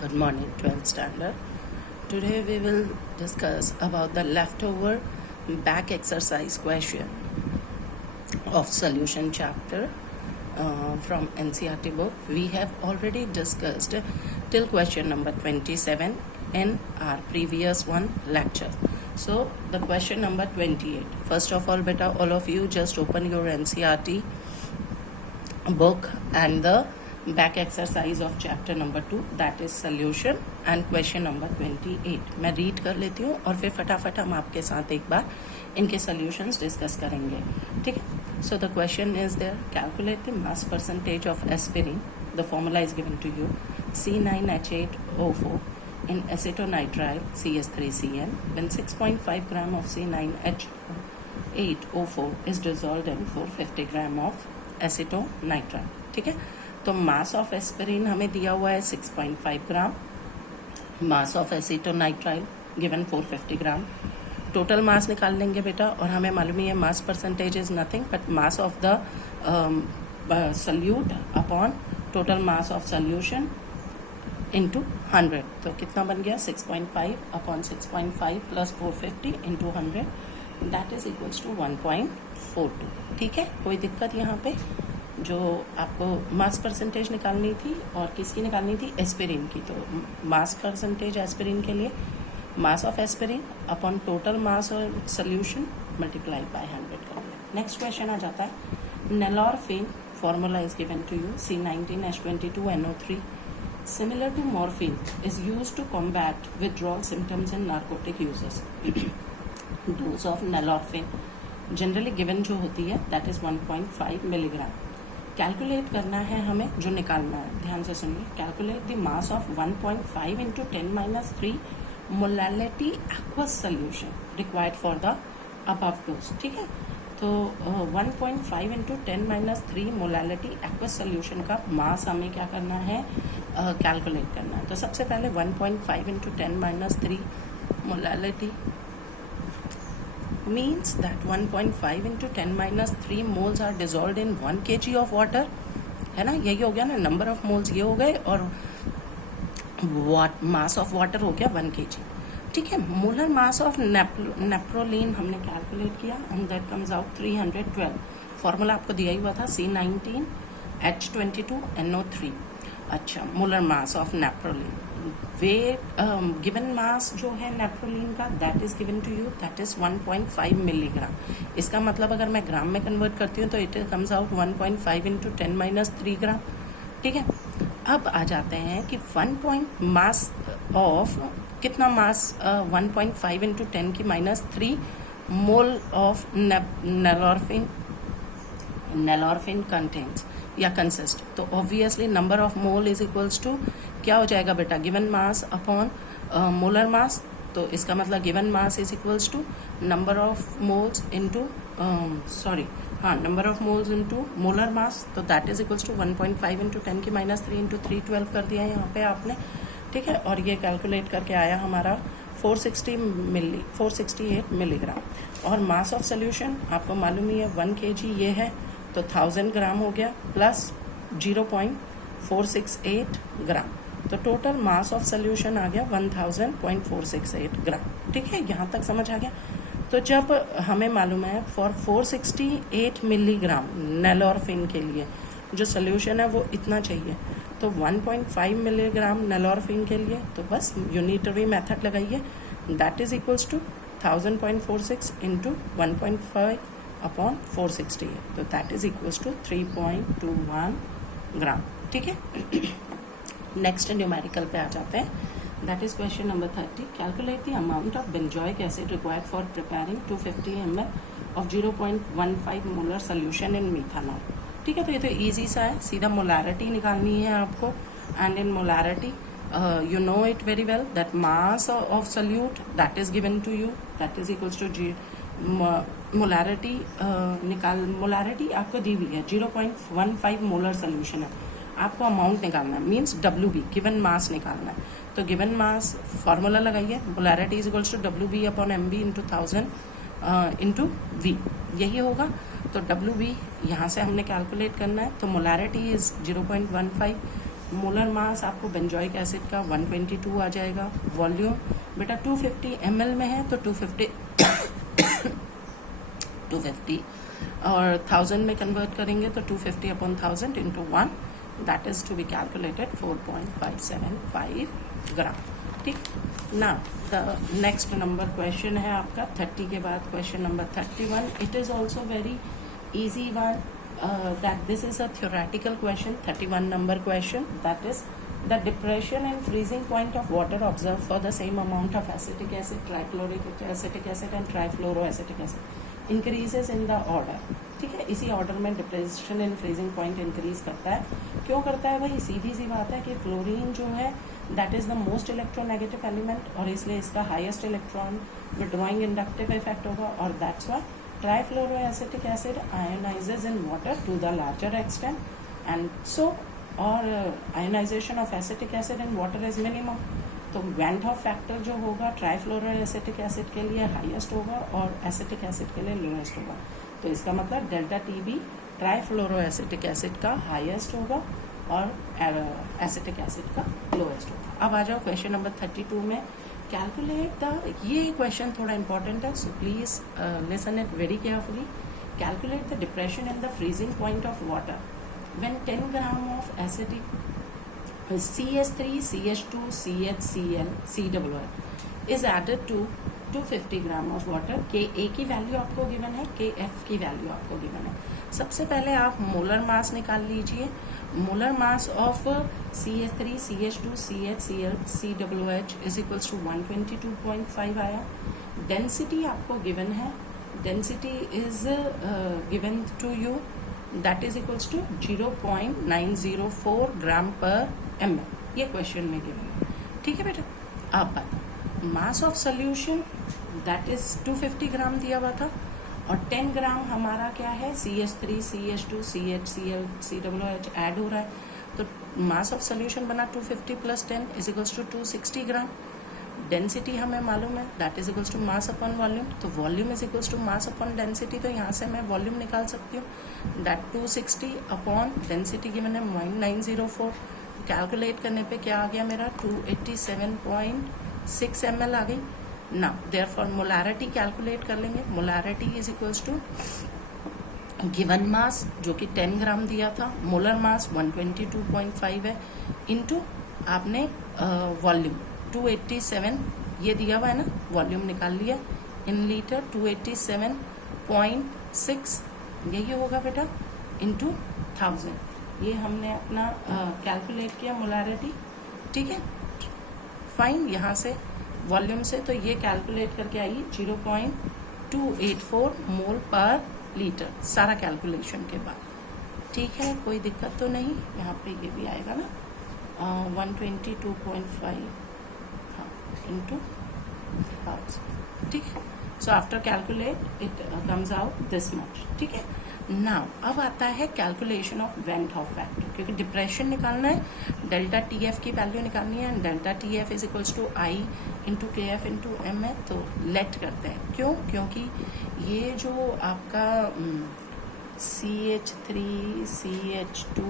Good morning, 12th standard. Today we will discuss about the leftover back exercise question of solution chapter from NCERT book. We have already discussed till question number 27 in our previous one lecture. So the question number 28. First of all, beta, all of you just open your NCERT book and the back exercise of chapter number 2, that is solution and question number 28. मैं read कर लेती हूँ और फिर फटाफट हम आपके साथ एक बार इनके solutions डिस्कस करेंगे. ठीक है. So the question is there, calculate the mass percentage of aspirin. The formula is given to you. C9H8O4 in acetonitrile CS3Cn when 6.5 gram of C9H8O4 is dissolved in 450 gram of acetonitrile. ठीक है. तो mass of aspirin हमें दिया हुआ है 6.5 gram, mass of acetonitrile given 450 gram. Total mass निकाल लेंगे बेटा, और हमें मालूम है mass percentage is nothing but mass of the solute upon total mass of solution into 100. तो कितना बन गया 6.5 upon 6.5 plus 450 into 100, that is equals to 1.42. ठीक है. कोई दिक्कत यहाँ पे? जो आपको मास परसेंटेज निकालनी थी और किसकी निकालनी थी, एस्पिरिन की. तो मास परसेंटेज एस्पिरिन के लिए mass of aspirin upon total मास और सोल्यूशन मल्टीप्लाई बाय 100 करेंगे. नेक्स्ट क्वेश्चन आ जाता है nalorphine. Formula is given to you C19H22NO3 similar to morphine is used to combat withdrawal symptoms in narcotic users. Dose of nalorphine generally given जो होती है that is 1.5 milligram. Calculate करना है हमें, जो निकालना है ध्यान से सुनिए. Calculate the mass of 1.5 into 10⁻³ molality aqueous solution required for the above dose. ठीक है. तो 1.5 इंटू 10⁻³ मोलैलिटी एक्वस सोल्यूशन का मास हमें क्या करना है, कैलकुलेट करना है. तो सबसे पहले 1.5 into 10⁻³ molality means that 1.5 into 10⁻³ moles are dissolved in 1 kg of water. है ना, यही हो गया ना, नंबर ऑफ मोल्स ये हो गए और मास ऑफ वाटर हो गया 1 kg. ठीक है. मोलर मास ऑफ नेप्रोलीन हमने कैलकुलेट किया and that comes out 312. Formula आपको दिया ही हुआ था C19H22NO3. अच्छा, molar mass of nalorphine. Weight given mass जो है नेप्रोलीन का that is given to you, that is 1.5 milligram. इसका मतलब अगर मैं ग्राम में कन्वर्ट करती हूँ तो इट कम्स आउट 1.5 इंटू 10⁻³ ग्राम. ठीक है. अब आ जाते हैं कि 1 मास ऑफ कितना mass 1.5 into 10⁻³ mole of nalorphine contains या कंसिस्ट. तो obviously number of mole is equals to क्या हो जाएगा बेटा, given mass upon molar mass. तो इसका मतलब given mass is equals to number of moles into number of moles into molar mass. तो that is equals to 1.5 into 10⁻³ into 312 कर दिया यहाँ पे आपने. ठीक है. और ये कैलकुलेट करके आया हमारा 468 मिलीग्राम. और मास ऑफ सोल्यूशन आपको मालूम ही है 1 kg ये है, तो 1000 ग्राम हो गया प्लस 0.468 ग्राम. तो टोटल मास ऑफ सोल्यूशन आ गया 1000.468 ग्राम. ठीक है. यहाँ तक समझ आ गया. तो जब हमें मालूम है फॉर 468 मिलीग्राम नेलॉरफिन के लिए जो सोल्यूशन है वो इतना चाहिए, तो 1.5 मिलीग्राम नेलॉरफिन के लिए तो बस यूनिटरी मेथड लगाइए. That is equals to 1000.46 into 1.5 upon 468. तो that is equals to 3.21 gram. ठीक है. नेक्स्ट न्यूमेरिकल पे आ जाते हैं. That is question number 30. Calculate the amount of benzoic acid required for preparing 250 ml of 0.15 molar solution in methanol. ठीक है. तो ये तो ईजी सा है, सीधा मोलैरिटी निकालनी है आपको. And in molarity you know it very well that mass of solute that is given to you, that is equals to molarity molarity आपको दी हुई है 0.15 मोलर सोल्यूशन है. आपको अमाउंट निकालना है, मीन्स WB गिवन मास निकालना है. तो गिवन मास फार्मूला लगाइए, molarity is equals to WB upon MB into 1000 into V. यही होगा. तो WB यहाँ से हमने कैलकुलेट करना है. तो मोलैरिटी इज 0.15 मोलर मास आपको बेंजोइक एसिड का 122 आ जाएगा। वॉल्यूम बेटा 250 ml में है तो 250 250 और 1000 में कन्वर्ट करेंगे तो 250 upon 1000 into 1 that is to be calculated 4.575 gram. ठीक ना। द नेक्स्ट नंबर क्वेश्चन है आपका 30 के बाद question number 31। It is also very easy one, that this is a theoretical question, 31 number question, that is the depression and freezing point of water observed for the same amount of acetic acid, trichloric acetic acid and trifluoroacetic acid increases in the order। ठीक है, इसी order में depression and freezing point increase करता है। क्यों करता है भाई? सीधी सी बात है कि फ्लोरीन जो है that is the most electronegative element और इसलिए इसका highest electron withdrawing inductive effect होगा और that's why trifluoroacetic acid ionizes in water to the larger extent and so ionization of acetic acid in water is minimum। तो Van 't Hoff factor जो होगा ट्राइफ्लोरोएसिटिक acid के लिए highest होगा और acetic acid के लिए लोएस्ट होगा। तो इसका मतलब डेल्टा TB ट्राइफ्लोरोएसिटिक एसिड का हाईएस्ट होगा और एसिटिक एसिड का लोएस्ट होगा। अब आ जाओ क्वेश्चन नंबर 32 में। कैलकुलेट द, ये क्वेश्चन थोड़ा इंपॉर्टेंट है so please listen it very carefully. Calculate the depression and the freezing point of water when 10 gram of acidic CH3 CH2 CHCl COOH is added to 250 gram of water. Ka की value आपको given है, Kf की value आपको given है। सबसे पहले आप molar mass निकाल लीजिए। Molar mass of CH3 CH2 CHCl COOH is equals to 122.5 आया। डेंसिटी आपको गिवन है, density is given to you that is equals to 0.904 gram per ml। ये क्वेश्चन में गिवन है। ठीक है बेटा। अब बात मास ऑफ सोल्यूशन दैट इज 250 ग्राम दिया हुआ था और 10 ग्राम हमारा क्या है CH3 CH2 CHCl COOH add हो रहा है तो मास ऑफ सोल्यूशन बना 250 plus 10 is equals to 260 gram. Density हमें मालूम है that is equals to mass upon volume, तो volume is equals to mass upon density. तो यहाँ से मैं वॉल्यूम निकाल सकती हूँ दैट 260 अपॉन डेंसिटी की मैंने 0.904 कैलकुलेट करने पे क्या आ गया मेरा 287.6 ml आ गई ना। देयरफॉर मोलैरिटी कैलकुलेट कर लेंगे। Molarity is equals to given mass जो कि 10 ग्राम दिया था, मोलर मास 122.5 है इनटू आपने वॉल्यूम 287 ये दिया हुआ है ना, वॉल्यूम निकाल लिया इन लीटर 287.6 यही होगा बेटा इनटू 1000। ये हमने अपना कैलकुलेट किया मोलैरिटी। ठीक है फाइन। यहाँ से वॉल्यूम से तो ये कैलकुलेट करके आई 0.284 मोल पर लीटर सारा कैलकुलेशन के बाद। ठीक है, कोई दिक्कत तो नहीं। यहाँ पे ये भी आएगा ना 122.5 हाँ इंटू 1000। ठीक है। So after calculate it comes out this much. ठीक है। नाउ अब आता है calculation of van 't Hoff factor, क्योंकि डिप्रेशन निकालना है, डेल्टा TF की वैल्यू निकालनी है। Delta TF is equals to I into KF into M है। तो लेट करते हैं। क्यों? क्योंकि ये जो आपका CH3 CH2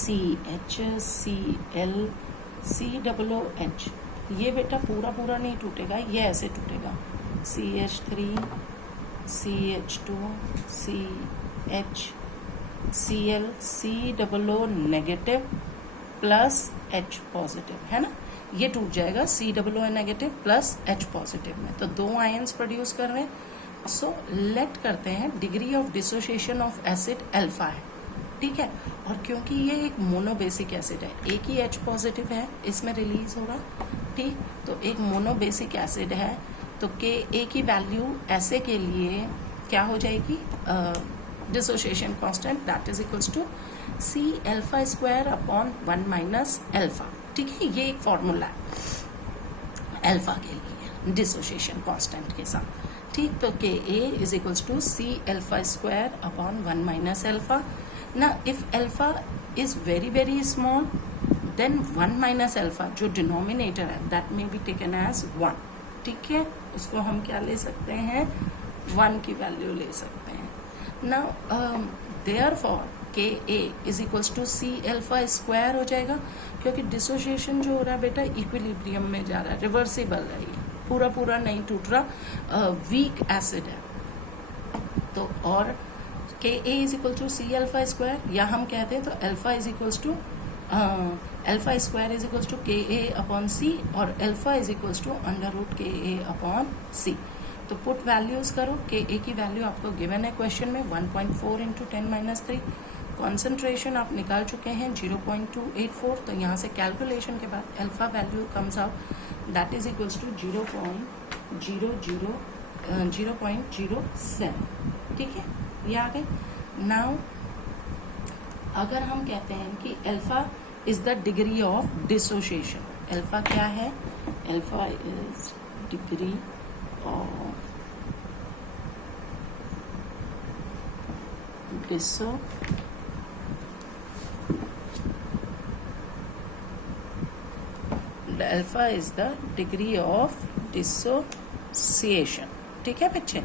CHCl COOH ये बेटा पूरा पूरा नहीं टूटेगा, ये ऐसे टूटेगा CH3 CH2 CHCl COO negative plus H positive है ना, ये टूट जाएगा COO negative plus H positive में। तो दो आयंस प्रोड्यूस कर रहे हैं। सो लेट करते हैं degree of dissociation of acid alpha है। ठीक है। और क्योंकि ये एक मोनोबेसिक एसिड है, एक ही H पॉजिटिव है इसमें रिलीज होगा। ठीक, तो एक मोनोबेसिक एसिड है तो Ka की वैल्यू ऐसे के लिए क्या हो जाएगी dissociation constant that is equals to C alpha square upon 1 minus alpha. ठीक है, ये एक फॉर्मूला है अल्फा के लिए डिसोसिएशन कांस्टेंट के साथ। ठीक, तो Ka is equals to C alpha square upon 1 minus alpha. ना if alpha is very very small then 1 minus alpha जो डिनोमिनेटर है that may be taken as 1। ठीक है, उसको हम क्या ले सकते हैं 1 की वैल्यू ले सकते हैं। Now therefore K A is equals to C alpha square हो जाएगा, क्योंकि डिसोसिएशन जो हो रहा है बेटा इक्विलिब्रियम में जा रहा है, रिवर्सिबल है, ये पूरा पूरा नहीं टूट रहा, वीक एसिड है। तो और K A is equal to C alpha square, या हम कहते हैं तो alpha is equals to alpha square is equals to K A upon C, और alpha is equals to under root K A upon सी। तो पुट वैल्यूज करो, के ए की वैल्यू आपको गिवन है क्वेश्चन में 1.4 इंटू 10⁻3। कॉन्सेंट्रेशन आप निकाल चुके हैं 0.284, तो यहाँ से कैलकुलेशन के बाद alpha value comes out that is equals to 0.07। ठीक है, ये आ गए। नाउ अगर हम कहते हैं कि alpha is the degree of dissociation, alpha क्या है, alpha is degree of alpha is the degree of dissociation. ठीक है बच्चे,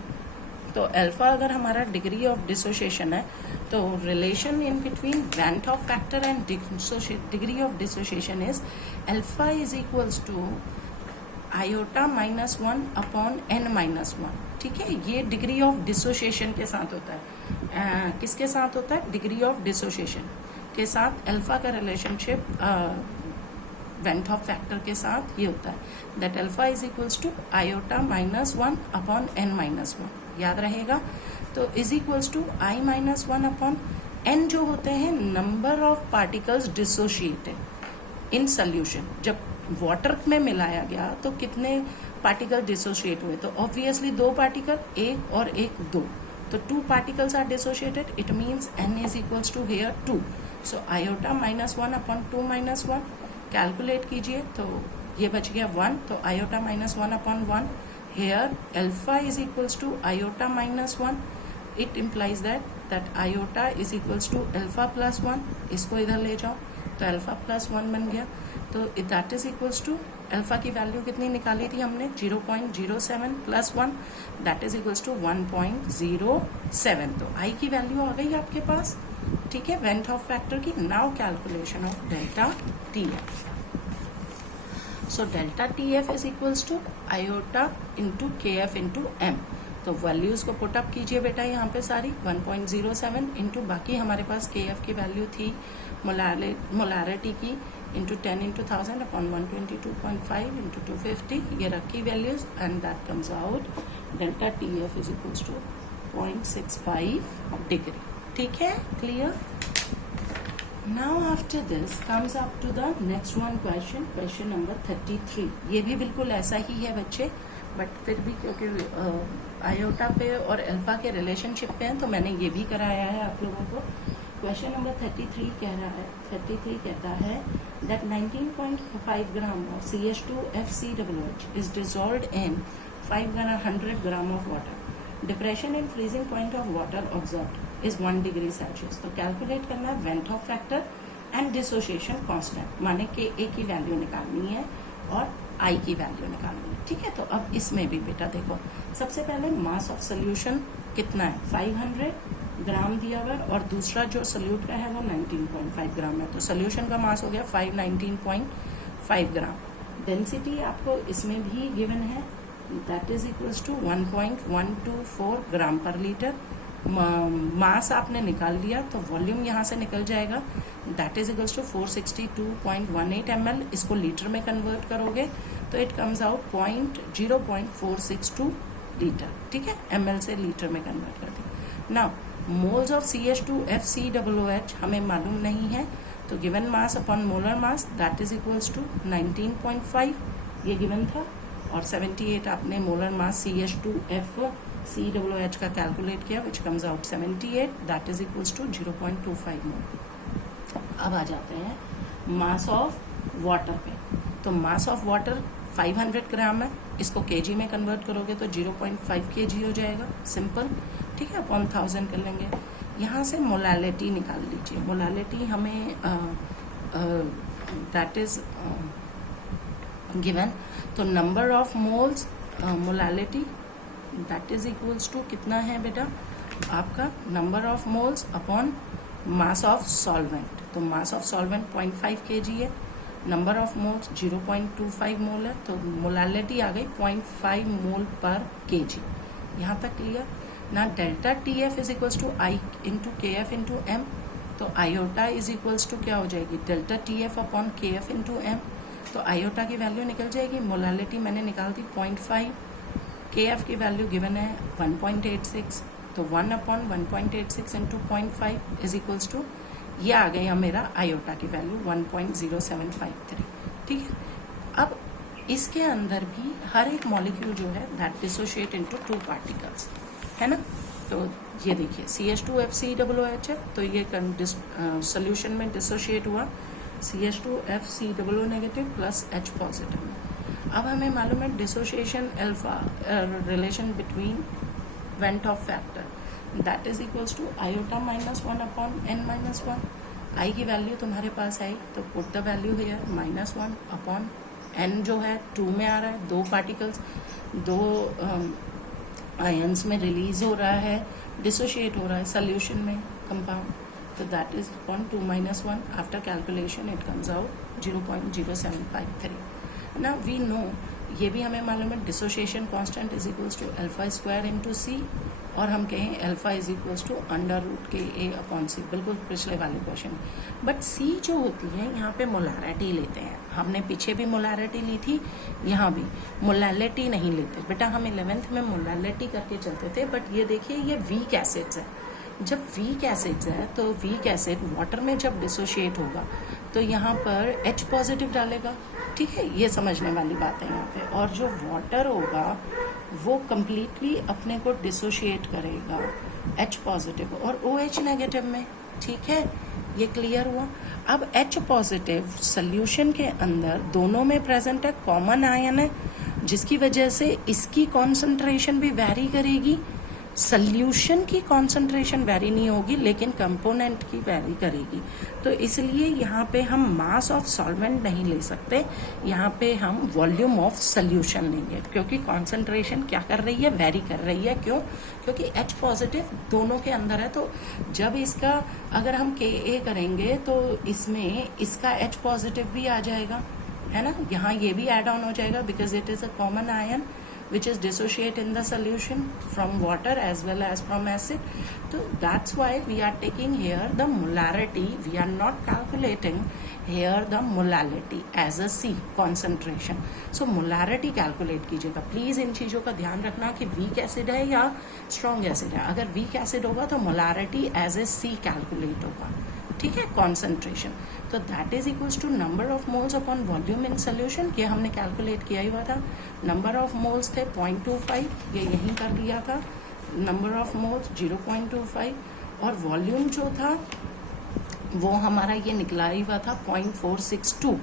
तो अल्फा अगर हमारा डिग्री ऑफ डिसोसिएशन है, तो relation in between van Hoff factor and degree of dissociation is alpha is equals to iota -1 upon n-1। ठीक है, ये डिग्री ऑफ डिसोसिएशन के साथ होता है। किसके साथ होता है, डिग्री ऑफ डिसोसिएशन के साथ अल्फा का रिलेशनशिप वैन हॉफ फैक्टर के साथ ये होता है, that alpha is equals to iota -1 upon n-1, याद रहेगा। तो is equals to i-1 upon n, जो होते हैं number of particles dissociated in solution. जब वाटर में मिलाया गया तो कितने पार्टिकल डिसोशिएट हुए, तो ऑब्वियसली 2 पार्टिकल, एक और एक 2, तो 2 particles are dissociated, it means n is equals to here 2। So iota -1 upon 2-1 calculate कीजिए, तो ये बच गया 1, तो iota -1 upon 1, here alpha is equals to iota -1, it implies that iota is equals to alpha plus 1, इसको इधर ले जाओ तो अल्फा प्लस 1 बन गया, तो that is equals to alpha की वैल्यू कितनी निकाली थी हमने, 0.07 plus 1, that is equals to 1.07। तो आई की वैल्यू आ गई आपके पास। ठीक है, वैन हॉफ फैक्टर की। Now calculation of delta TF। So delta TF is equals to iota into KF into M। तो वैल्यूज को पुटअप कीजिए बेटा यहाँ पे सारी, 1.07 इंटू बाकी हमारे पास KF की वैल्यू थी मोलारिटी की, इंटू 10 इंटू 1000 अपॉन 122.5 इंटू 250, ये रखी values, and that comes out delta TF is equals to 0.65 degree. ठीक है, clear. Now after this comes up to the next one question number 33। ये भी बिल्कुल ऐसा ही है बच्चे, बट फिर भी क्योंकि आयोटा पे और अल्फा के रिलेशनशिप पे हैं तो मैंने ये भी कराया है आप लोगों को। क्वेश्चन नंबर 33 33 कहता है that 19.5 gram of CH2FCOH is dissolved in 500 gram of water. Depression in freezing point of water observed is 1 degree Celsius. तो कैलकुलेट करना है van Hoff factor and dissociation constant, माने के ए की वैल्यू निकालनी है और आई की वैल्यू निकालनी है। ठीक है, तो अब इसमें भी बेटा देखो, सबसे पहले मास ऑफ सोल्यूशन कितना है, 500 ग्राम दिया हुआ, और दूसरा जो सोल्यूट का है वो 19.5 ग्राम है। तो सोल्यूशन का मास हो गया 519.5 ग्राम। डेंसिटी आपको इसमें भी गिवन है, दैट इज इक्वल्स टू 1.124 ग्राम पर लीटर। मास आपने निकाल लिया तो वॉल्यूम यहाँ से निकल जाएगा, that is equals to 462.18 ml। इसको लीटर में कन्वर्ट करोगे तो इट कम्स आउट 0.462 लीटर। ठीक है, ml से लीटर में कन्वर्ट कर दिया। नाउ मोल्स ऑफ CH2FCOH हमें मालूम नहीं है, तो given mass upon molar mass that is equals to 19.5 ये गिवन था, और 78 आपने मोलर मास CH2FCOH का कैलकुलेट किया which comes out 78, that is equals to 0.25 mole. अब आ जाते हैं मास ऑफ वाटर पे। तो मास ऑफ वाटर 500 ग्राम है, इसको केजी में कन्वर्ट करोगे तो 0.5 kg हो जाएगा, सिंपल। ठीक है, अपॉन 1000 कर लेंगे। यहाँ से मोलालिटी निकाल लीजिए। मोलालिटी हमें दैट इज गिवन, तो number of moles molality that is equals to कितना है बेटा आपका, number of moles upon mass of solvent, तो मास ऑफ सॉल्वेंट 0.5 kg है, नंबर ऑफ मोल्स 0.25 मोल है, तो मोलालिटी आ गई 0.5 मोल पर kg। यहाँ तक क्लियर ना। Delta TF is equals to I into KF into M, तो आयोटा इज इक्वल्स टू क्या हो जाएगी, delta TF upon KF into M, तो आयोटा की वैल्यू निकल जाएगी। मोलालिटी मैंने निकाल दी 0.5, KF की वैल्यू गिवन है 1.86, तो 1 upon 1.86 into 0.5 is equals to, ये आ गया मेरा आयोटा की वैल्यू 1.0753। ठीक है, अब इसके अंदर भी हर एक मॉलिक्यूल जो है दैट डिसोशिएट इनटू 2 पार्टिकल्स, है ना। तो ये देखिए CH2FCOOH है, तो ये सोल्यूशन में डिसोशिएट हुआ CH2FCOO negative plus H positive में। अब हमें मालूम है dissociation alpha relation between van Hoff factor that is equals to iota -1 upon n-1। I की वैल्यू तुम्हारे पास आई, तो put the value here -1 upon n जो है 2 में आ रहा है, 2 पार्टिकल्स 2 आयंस में रिलीज हो रहा है, डिसोशिएट हो रहा है सोल्यूशन में कंपाउंड, तो that is upon 2 - 1 after calculation it comes out 0.0753। ना वी नो, ये भी हमें मालूम है dissociation constant is equals to alpha square into C, और हम कहें alpha is equals to √KA upon C, बिल्कुल पिछले वाले क्वेश्चन में। बट सी जो होती है यहाँ पे मोलारिटी लेते हैं, हमने पीछे भी मोलारिटी ली थी, यहाँ भी मोलालिटी नहीं लेते बेटा। हम 11th में मोलालिटी करके चलते थे, बट ये देखिए ये वीक एसिड्स है। जब वीक एसिड्स है तो वीक एसिड वाटर में जब डिसोशिएट होगा तो यहाँ पर H पॉजिटिव डालेगा, ठीक है, ये समझने वाली बात है यहाँ पे। और जो वाटर होगा वो कम्प्लीटली अपने को डिसोशिएट करेगा H पॉजिटिव और OH नेगेटिव में, ठीक है, ये क्लियर हुआ। अब H पॉजिटिव सोल्यूशन के अंदर दोनों में प्रेजेंट है, कॉमन आयन है, जिसकी वजह से इसकी कॉन्सेंट्रेशन भी वैरी करेगी। सोल्यूशन की कॉन्सेंट्रेशन वैरी नहीं होगी लेकिन कंपोनेंट की वैरी करेगी, तो इसलिए यहाँ पे हम मास ऑफ सॉल्वेंट नहीं ले सकते, यहाँ पे हम वॉल्यूम ऑफ सोल्यूशन लेंगे, क्योंकि कॉन्सेंट्रेशन क्या कर रही है, वैरी कर रही है। क्यों? क्योंकि H पॉजिटिव दोनों के अंदर है, तो जब इसका अगर हम Ka करेंगे तो इसमें इसका H पॉजिटिव भी आ जाएगा, है ना, यहाँ ये भी एड ऑन हो जाएगा because it is a common ion which is dissociate in the solution from water as well as from acid. So that's why we are taking here the molarity, we are not calculating here the molality as a C concentration. So molarity calculate कीजिएगा please. इन चीजों का ध्यान रखना कि weak acid है या strong acid है। अगर weak acid होगा तो molarity as a C calculate होगा, ठीक है, कॉन्सेंट्रेशन। तो that is equals to number of moles upon volume in solution, ये हमने कैलकुलेट किया ही हुआ था। नंबर ऑफ मोल्स थे 0.25, ये यहीं कर दिया था, नंबर ऑफ मोल्स 0.25, और वॉल्यूम जो था वो हमारा ये निकला ही हुआ था 0.462,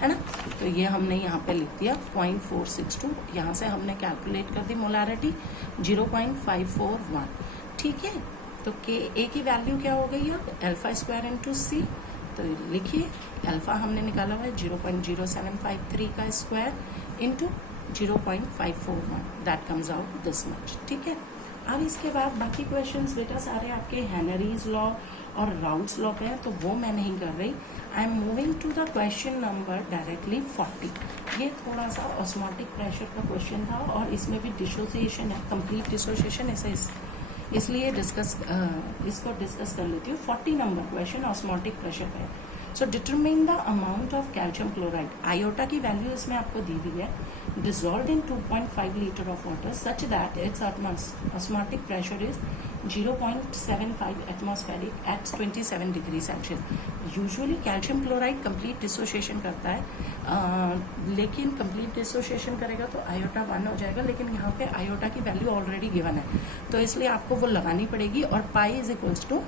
है ना, तो ये हमने यहाँ पे लिख दिया 0.462, यहाँ से हमने कैलकुलेट कर दी मोलारिटी 0.541, ठीक है। तो Ka की वैल्यू क्या हो गई अब, अल्फा स्क्वायर इंटू सी, तो लिखिए अल्फा हमने निकाला हुआ है 0.0753 का square into 0.541, that comes out this much, ठीक है। अब इसके बाद बाकी क्वेश्चंस बेटा सारे आपके हेनरीज लॉ और राउल्ट्स लॉ पे हैं, तो वो मैं नहीं कर रही। I am moving to the question number directly 40। ये थोड़ा सा ऑस्मोटिक प्रेशर का क्वेश्चन था और इसमें भी डिसोसिएशन है, कंप्लीट डिसोसिएशन, ऐसे इसलिए इसको डिस्कस कर लेती हूँ। 40 नंबर क्वेश्चन ऑस्मोटिक प्रेशर पे है। So determine the amount of calcium chloride, iota की वैल्यू इसमें आपको दी हुई है, dissolved in 2.5 liter of water such that its osmotic pressure is 0.75 atmospheric at 27 degree Celsius. Usually calcium chloride complete dissociation करता है, लेकिन कंप्लीट डिसोसिएशन करेगा तो आयोटा 1 हो जाएगा, लेकिन यहाँ पे आयोटा की वैल्यू ऑलरेडी गिवन है, तो इसलिए आपको वो लगानी पड़ेगी, और pi is equals to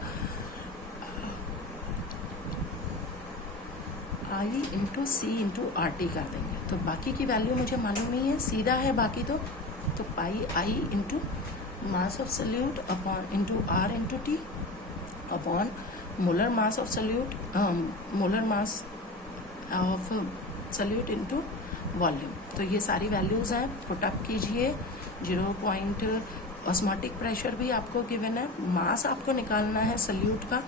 I into C into R T कर देंगे। तो बाकी की वैल्यू मुझे मालूम नहीं है, सीधा है बाकी तो pi i into mass of solute upon into R into T upon molar mass of solute, molar mass of solute into volume. तो ये सारी वैल्यूज हैं, पुटअप कीजिए। 0 ऑस्मोटिक प्रेशर भी आपको गिवन है, मास आपको निकालना है सल्यूट का,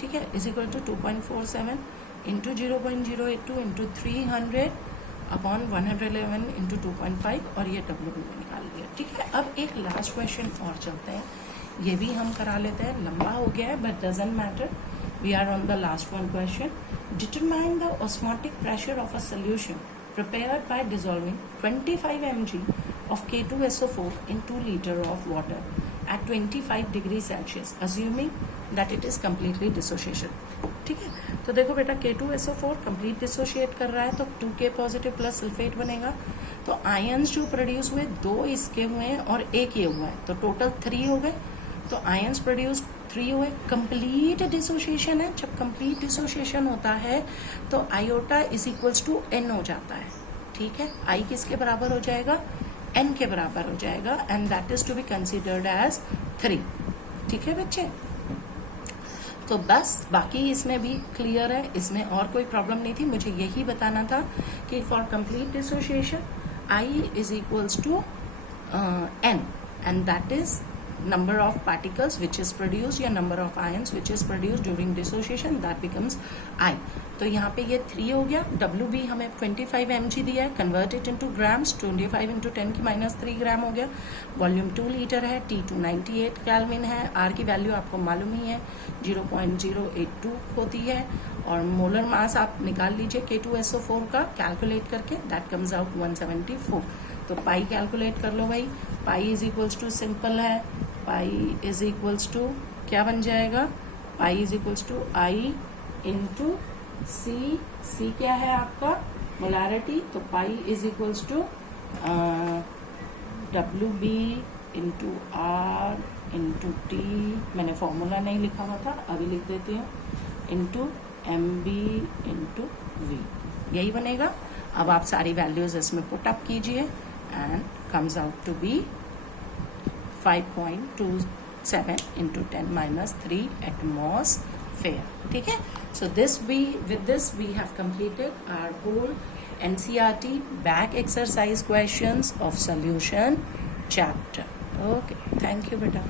ठीक है, is equal to 2.47 into 0.082 into 300 upon 111 into 2.5 और ये W2 में निकाल लिया। ठीक है, अब एक लास्ट क्वेश्चन और चलते हैं, ये भी हम करा लेते हैं, लंबा हो गया है but doesn't matter, we are on the last one question. Determine the osmotic pressure of a solution prepared by dissolving 25 mg of K2SO4 in 2 liter of water at 25 degrees Celsius, assuming that it is completely dissociation। ठीक है, तो देखो बेटा K2SO4 complete dissociate कर रहा है तो 2K positive plus sulphate बनेगा, तो आयंस जो प्रोड्यूस हुए 2 इसके हुए हैं और एक ये हुआ है, तो टोटल 3 हो गए। तो आयंस प्रोड्यूस 3 हुए, कंप्लीट डिसोशिएशन है, जब कंप्लीट डिसोशिएशन होता है तो iota is equals to N हो जाता है। ठीक है, आई किसके बराबर हो जाएगा, एन के बराबर हो जाएगा, and that is to be considered as 3। ठीक है बच्चे, तो बस बाकी इसमें भी क्लियर है, इसमें और कोई प्रॉब्लम नहीं थी, मुझे यही बताना था कि for complete dissociation I is equals to N and that is number of particles which is produced या number of ions which is produced during dissociation, that becomes I। तो यहाँ पे ये 3 हो गया, W भी हमें 25 mg दिया है, convert it into grams, 25 into 10 की -3 ग्राम हो गया, वॉल्यूम 2 लीटर है, T2 98 केल्विन है, R की वैल्यू आपको मालूम ही है 0.082 होती है, और मोलर मास आप निकाल लीजिए K2SO4 का कैलकुलेट करके, दैट कम्स आउट 174। तो पाई कैलकुलेट कर लो भाई, pi is equals to simple है, पाई इज इक्वल्स टू क्या बन जाएगा, pi is equals to I into C, C क्या है आपका मोलारिटी, तो pi is equals to W B into R into T, मैंने फॉर्मूला नहीं लिखा हुआ था, अभी लिख देती हूँ, into M B into V, यही बनेगा। अब आप सारी वैल्यूज इसमें पुट अप कीजिए and comes out to be 5.27 into 10 minus 3 atmosphere। ठीक है, so with this we have completed our whole NCERT back exercise questions of solution chapter। Okay, thank you beta।